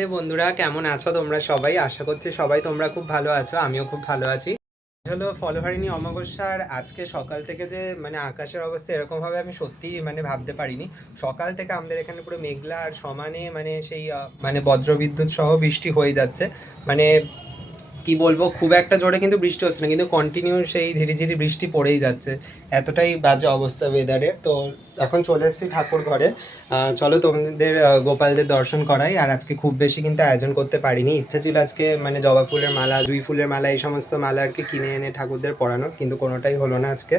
হে বন্ধুরা, কেমন আছো তোমরা সবাই? আশা করছি সবাই তোমরা খুব ভালো আছো, আমিও খুব ভালো আছি। হলো ফলহারিণী অমাবস্যার আজকে সকাল থেকে যে মানে আকাশের অবস্থা এরকমভাবে আমি সত্যি মানে ভাবতে পারিনি। সকাল থেকে আমাদের এখানে পুরো মেঘলা আর সমানে মানে সেই মানে বজ্রবিদ্যুৎ সহ বৃষ্টি হয়ে যাচ্ছে। মানে কি বলব, খুব একটা জোরে কিন্তু বৃষ্টি হচ্ছে না, কিন্তু কন্টিনিউ সেই ঝিরিঝিরি বৃষ্টি পড়েই যাচ্ছে। এতটাই বাজে অবস্থা ওয়েদারের তো এখন চলে এসেছি ঠাকুর ঘরে। চলো তোমাদের গোপালদের দর্শন করাই। আর আজকে খুব বেশি কিন্তু আয়োজন করতে পারিনি। ইচ্ছে ছিল আজকে মানে জবা ফুলের মালা, জুই ফুলের মালা, এই সমস্ত মালা আর কি কিনে এনে ঠাকুরদের পড়ানো কিন্তু কোনোটাই হলো না আজকে।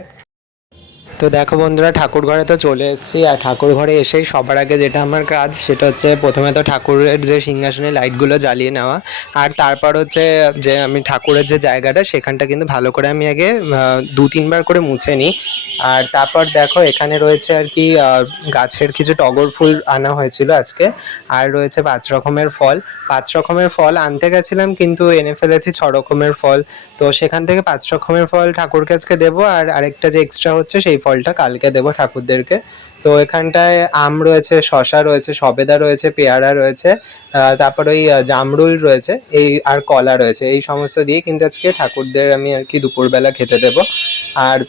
তো দেখো বন্ধুরা ঠাকুর ঘরে তো চলে এসেছি। আর ঠাকুর ঘরে এসেই সবার আগে যেটা আমার কাজ, সেটা হচ্ছে প্রথমে তো ঠাকুরের যে সিংহাসনের লাইটগুলো জ্বালিয়ে নেওয়া। আর তারপর হচ্ছে যে আমি ঠাকুরের যে জায়গাটা, সেখানটা কিন্তু ভালো করে আমি আগে দু তিনবার করে মুছে নিই। আর তারপর দেখো, এখানে রয়েছে আর কি গাছের কিছু টগর ফুল আনা হয়েছিল আজকে। আর রয়েছে পাঁচ রকমের ফল। পাঁচ রকমের ফল আনতে গেছিলাম, কিন্তু এনে ফেলেছি ছ রকমের ফল। তো সেখান থেকে পাঁচ রকমের ফল ঠাকুরকে আজকে দেবো। আর আরেকটা যে এক্সট্রা হচ্ছে, সেই ফলটা কালকে দেবো ঠাকুরদেরকে। তো এখানটায় আম রয়েছে শশা রয়েছে, সবেদা রয়েছে, পেয়ারা রয়েছে তারপর ওই জামরুল রয়েছে, এই আর কলা রয়েছে। এই সমস্ত দিয়ে কিন্তু আজকে ঠাকুরদের আমি আর কি দুপুরবেলা খেতে দেবো। আর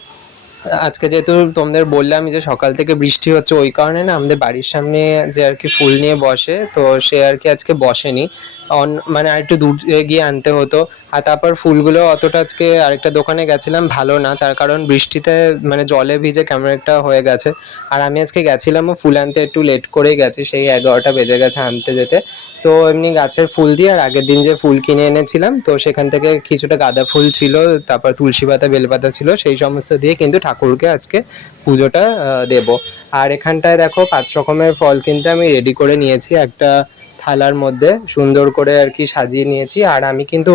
আজকে যেহেতু তোমাদের বললাম যে সকাল থেকে বৃষ্টি হচ্ছে, ওই কারণে না আমাদের বাড়ির সামনে যে আর কি ফুল নিয়ে বসে, তো সে আর কি আজকে বসেনি। অন মানে আর একটু দূর গিয়ে আনতে হতো। আর তারপর ফুলগুলো অতটা আজকে আরেকটা দোকানে গেছিলাম, ভালো না। তার কারণ বৃষ্টিতে মানে জলে ভিজে কেমন একটা হয়ে গেছে। আর আমি আজকে গেছিলামও ফুল আনতে একটু লেট করেই গেছি, সেই এগারোটা বেজে গেছে আনতে যেতে। তো এমনি গাছের ফুল দিয়ে আর আগের দিন যে ফুল কিনে এনেছিলাম, তো সেখান থেকে কিছুটা গাঁদা ফুল ছিল, তারপর তুলসী পাতা, বেলপাতা ছিল, সেই সমস্ত দিয়ে কিন্তু ঠাকুরকে আজকে পুজোটা দেব। আর এখানটায় দেখো পাঁচ রকমের ফল কিন্তু আমি রেডি করে নিয়েছি। একটা থালার মধ্যে সুন্দর করে আর কি সাজিয়ে নিয়েছি। আর আমি কিন্তু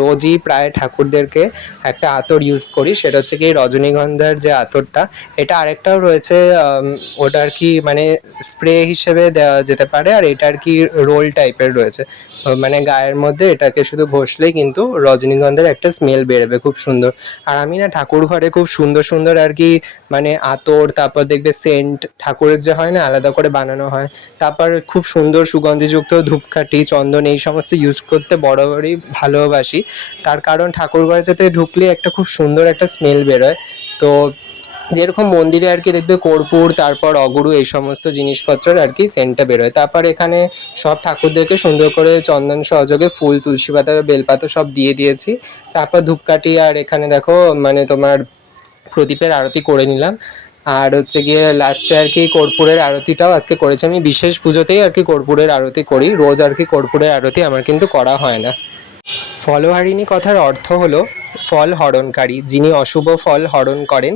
রোজই প্রায় ঠাকুরদেরকে একটা আতর ইউজ করি। সেটা হচ্ছে কি রজনীগন্ধার যে আতরটা, এটা আরেকটাও রয়েছে ওটা আর কি মানে স্প্রে হিসেবে দেওয়া যেতে পারে। আর এটা আর কি রোল টাইপের রয়েছে। মানে গায়ের মধ্যে এটাকে শুধু ঘষলেই কিন্তু রজনীগন্ধার একটা স্মেল বেরোবে, খুব সুন্দর। আর আমি না ঠাকুর ঘরে খুব সুন্দর সুন্দর আর কি মানে আতর, তারপর দেখবে সেন্ট ঠাকুরের যে হয় না, আলাদা করে বানানো হয়। তারপর খুব সুন্দর সুগন্ধিযুক্ত ধূপকাঠি, চন্দন এই সমস্ত ইউজ করতে বরাবরই ভালোবাসি। তার কারণ ঠাকুর ঘরে যাতে ঢুকলে একটা খুব সুন্দর একটা স্মেল বেরোয়। তো যেরকম মন্দিরে আর কি দেখবে কর্পূর, তারপর অগুরু এই সমস্ত জিনিসপত্রের আর কি সেন্টটা বেরোয়। তারপর এখানে সব ঠাকুরদেরকে সুন্দর করে চন্দন সহযোগে ফুল, তুলসী পাতা, বেলপাতা সব দিয়ে দিয়েছি। তারপর ধূপকাঠি আর এখানে দেখো মানে তোমার প্রদীপের আরতি করে নিলাম। আর হচ্ছে গিয়ে লাস্টে আর কি কর্পূরের আরতিটাও আজকে করেছি। আমি বিশেষ পুজোতেই আর কি কর্পূরের আরতি করি। রোজ আর কি কর্পূরের আরতি আমার কিন্তু করা হয় না। ফলহারিণী কথার অর্থ হলো ফল হরণকারী। যিনি অশুভ ফল হরণ করেন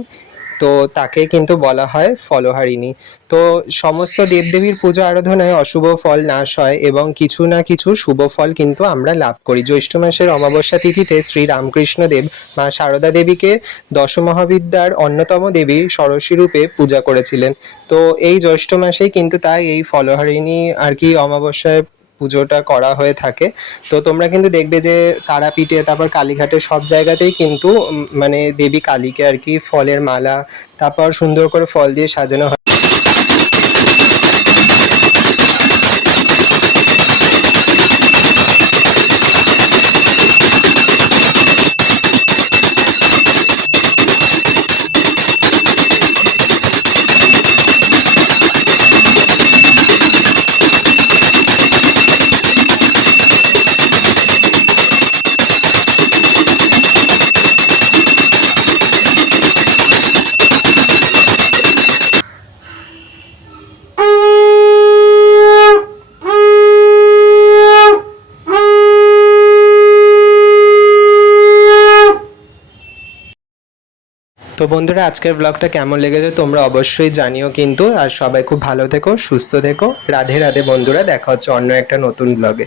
তো তাকে কিন্তু বলা হয় ফলহারিণী। তো সমস্ত দেবদেবীর পুজো আরাধনায় অশুভ ফল নাশ হয় এবং কিছু না কিছু শুভ ফল কিন্তু আমরা লাভ করি। জ্যৈষ্ঠ মাসের অমাবস্যা তিথিতে শ্রী রামকৃষ্ণ দেব মা সারদা দেবীকে দশমহাবিদ্যার অন্যতম দেবী সরস্বী রূপে পূজা করেছিলেন। তো এই জ্যৈষ্ঠ মাসেই কিন্তু তাই এই ফলহারিণী আর কি অমাবস্যায় পুজোটা করা হয়ে থাকে। তো তোমরা কিন্তু দেখবে যে তারাপীঠে, তারপর কালীঘাটে সব জায়গাতেই কিন্তু মানে দেবী কালীকে আর কি ফলের মালা, তারপর সুন্দর করে ফল দিয়ে সাজানো হয়। তো বন্ধুরা, আজকের ব্লগটা কেমন লেগেছে তোমরা অবশ্যই জানিও কিন্তু। আর সবাই খুব ভালো থেকো, সুস্থ থেকো। রাধে রাধে বন্ধুরা, দেখা হচ্ছে অন্য একটা নতুন ব্লগে